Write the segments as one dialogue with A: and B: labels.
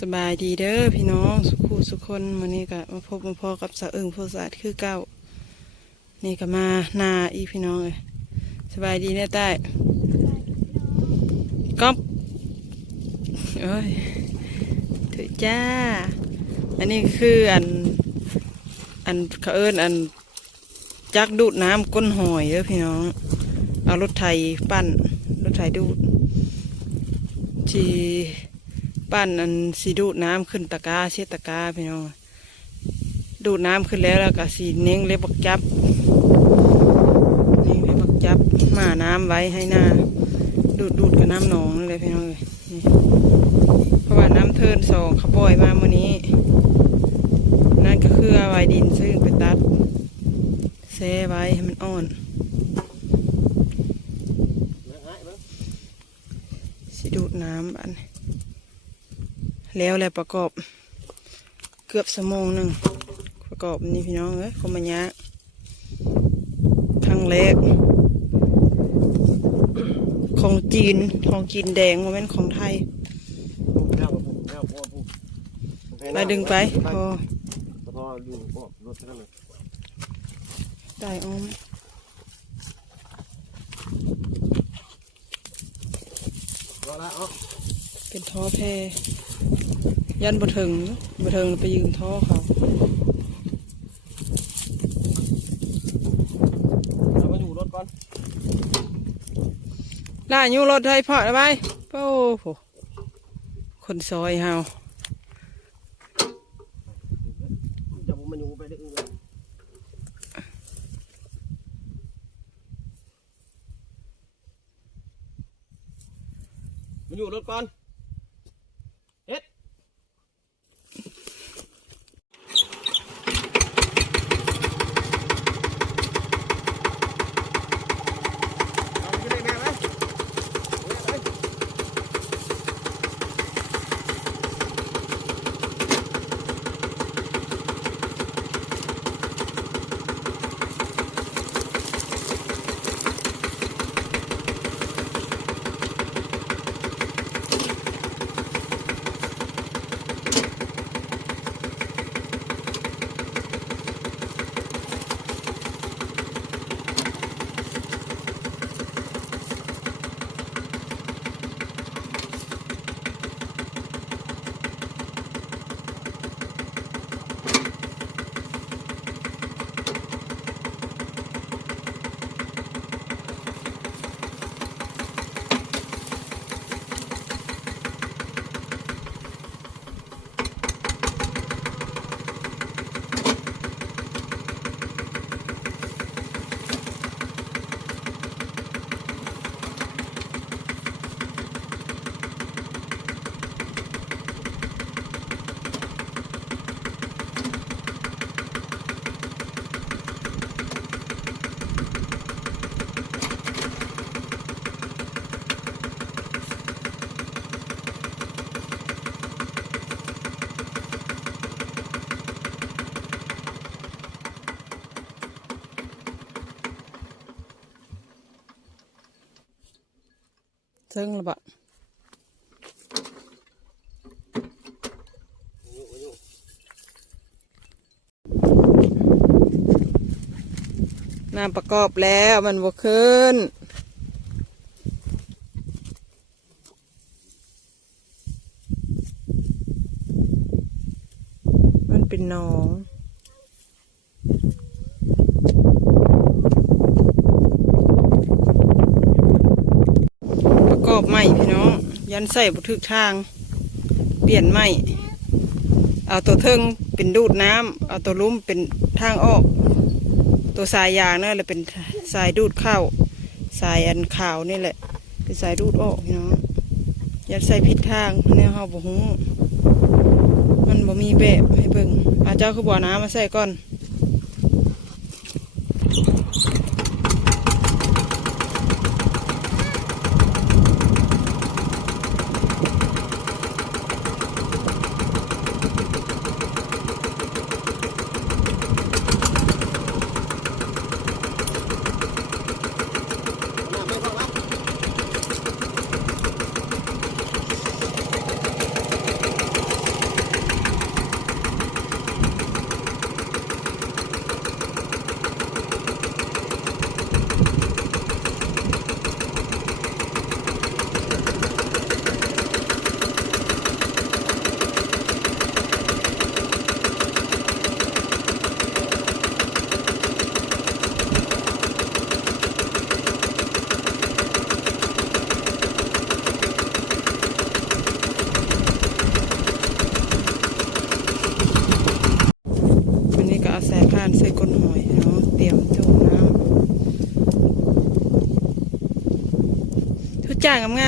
A: สบายดีเด้อพี่น้องสุขุสุคนวันนี้ก็มาพบมาพอกับสาวเอิงโพสาดคือเก้านี่ก็มานาอีพี่น้องเลยสบายดีแน่ใต้ก๊อบเอ้ยถือจ้า อันนี้คืออัน อันเขาเอิญอันจักดูดน้ำก้นหอยเด้อพี่น้อง เอารถไถปั้นรถไถดูดที่ ปั้นอันสีดูดน้ำขึ้นตะกาเช็ดตะกาพี่น้องดูดน้ำขึ้นแล้วแล้วก็สีเน้งเล็บบักจับเน้งเล็บบักจับหมาน้ำไว้ให้หน้า ดูดดูดกับน้ำหนองนั่นเลยพี่น้องเลยเพราะว่าน้ำเทินสองเขาปล่อยมาวันนี้ นั่นก็คือไว้ดินซึ่งไปตัดแซ่ไว้ให้มันอ่อนสิดูดน้ำอัน แล้วแล้วประกอบเกือบสมงหนึ่งประกอบนี่พี่น้องเอ้ยคมันยะครั้งแรกของจีนของจีนแดงโมเมนของไทยไปดึงไปพอ
B: พอดูออกรถนั่นเลย
A: ได้อม
B: รอละเอ๋อ
A: เป็นท่อแพร ยันบะเทิงบะเทิงไปยืมท่อเขา
B: เรามาอยู่รถก่อน
A: ล่าอยู่รถให้พอได้ไหมโอ้โหคนซอยเฮา
B: จะผมมาอยู่ไปได้อื่นเลยมาอยู่รถก่อน
A: ซึ่งละบะ
B: อยู่อยู่
A: น้ำประกอบแล้วมันบวขึ้นเป็นหนอง ประกอบใหม่พี่น้องันใส่บุทึกทาง เปลี่ยนใหม่เอาตัวเทิงเป็นดูดน้ำเอาตัวลุ่มเป็นทางออก ตัวสายยางนั่นแหละเป็นสายดูดเข้าสายอันขาวนี่แหละ เป็นสายดูดออกพี่น้องยัดใส่ผิดทางแนวเฮาบ่ฮู้มันบ่มีแบบให้เบิ่งอาเจ้าคือบ่อน้ำมาใส่ก่อน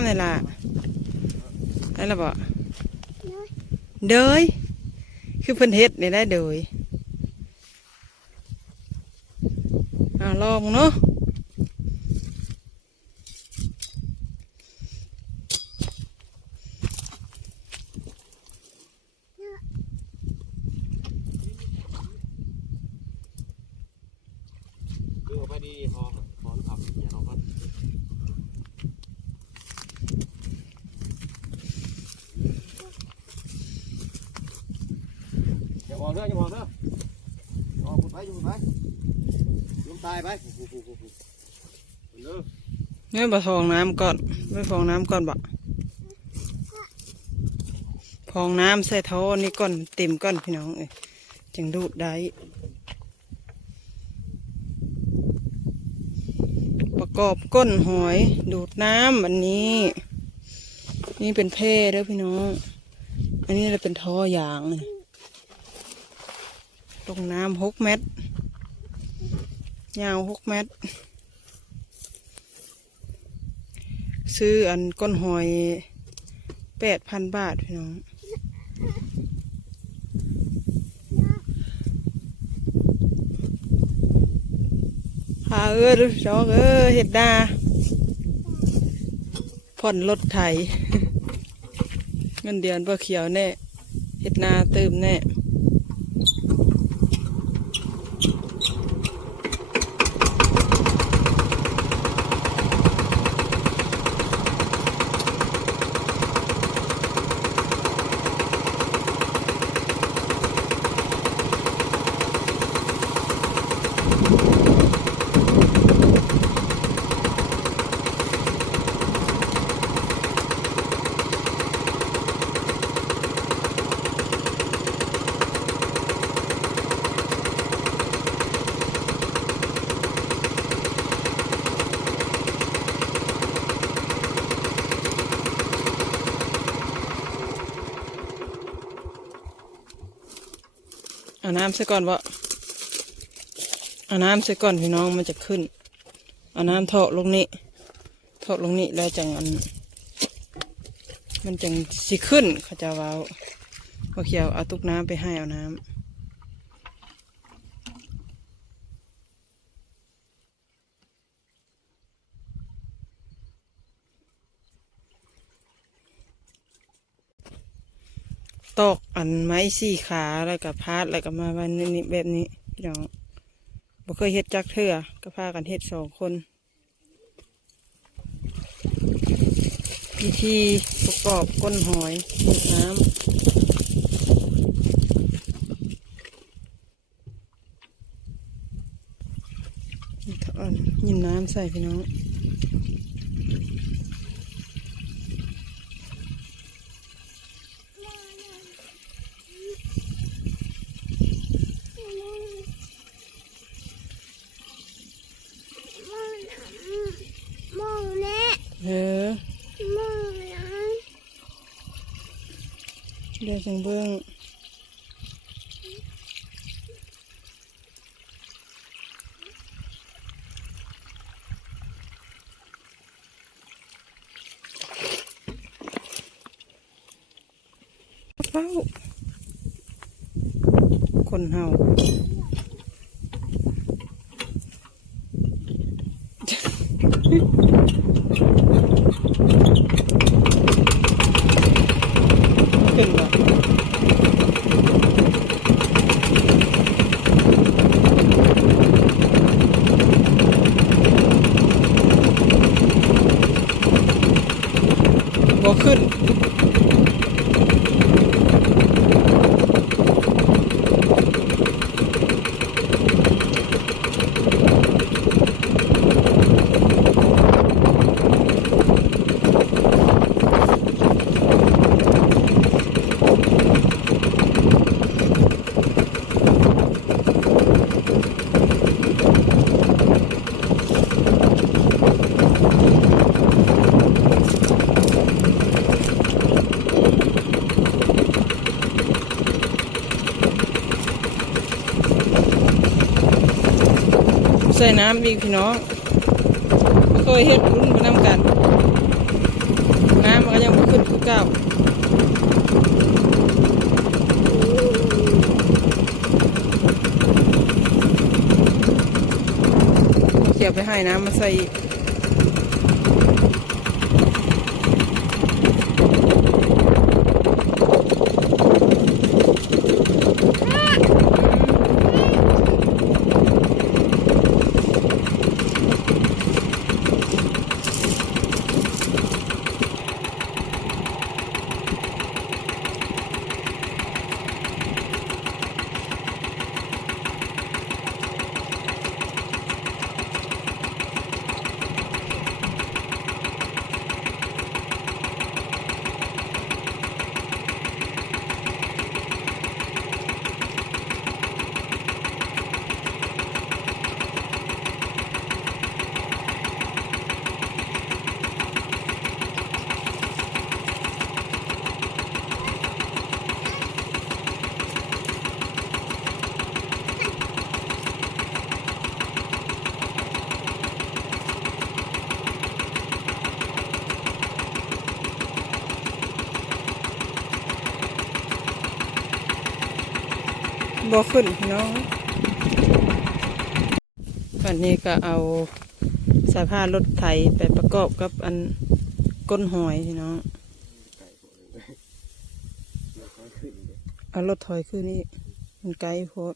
A: ามๆนี่ล่ะได้และบ่เดยคือเพิ่นเฮ็ดนี่ได้เดยอ่าลองเนาะ
B: ดูออกไปดีพอพอขับอย่าลองก่อนอย่าออกเด้ออย่าออกเด้อออกไปอยู่ไปลงตายไปเด้อ
A: เนี่ยบ่ฟองน้ำก่อนไม่ฟองน้ำก่อนบ่ฟองน้ำใส่ท่อนี่ก่อนเต็มก่อนพี่น้องเอ้ยจึงดูดได้ประกอบก้นหอยดูดน้ำอันนี้ นี่เป็นเพเด้อพี่น้อง อันนี้เลยเป็นท่อยางนี่ล งน้ำหกเมตร ยาวหกเมตร ซื้ออันก้นหอยแปดพันบาทพี่น้องพาเออลูองเออเห็ดดาผ่อนรถไถ เงินเดือนบ่เขียวแน่เห็ดนาเติมแน่ น้ำใส่ก่อนวะเอาน้ำใส่ก่อนพี่น้องมันจะขึ้น เอาน้ำเทาะลงนี้เทาะลงนี้แล้วจังอัน มันจังสิขึ้นเขาจะว่าพอเขียวเอาตุกน้ำไปให้เอาน้ำ ตอกอันไม้สี่ขาแล้วก็พาดแล้วก็มาวันนี้แบบนี้พี่น้องบ่เคยเฮ็ดจักเทื่อก็พากันเฮ็ดสองคนพิธีประกอบก้นหอยดูดน้ำนี่ค่ะอ่อนยินน้ำใส่พี่น้อง
C: มองแน่
A: เออ
C: มองนะ
A: เดี๋ยวจังเบิ้งเฝ้าคนเฮาขึ้นบ่บ่ขึ้น ใส่น้ำอีกพี่น้องเคยเฮ็ดรุ่นไปน้ำกันมันก็ยังบ่ขึ้นคือเก่าเกี่ยวไปให้น้ำมาใส่อีก บอขึ้นน้องวันนี้ก็เอาสายผ้ารถไถไปประกอบกับอันก้นหอยพี่น้อง
B: ไก่พวกนี้เดี๋ยวค่อยขึ้นเดี๋ยว
A: เอารถถอยขึ้นนี่มันไกลโพด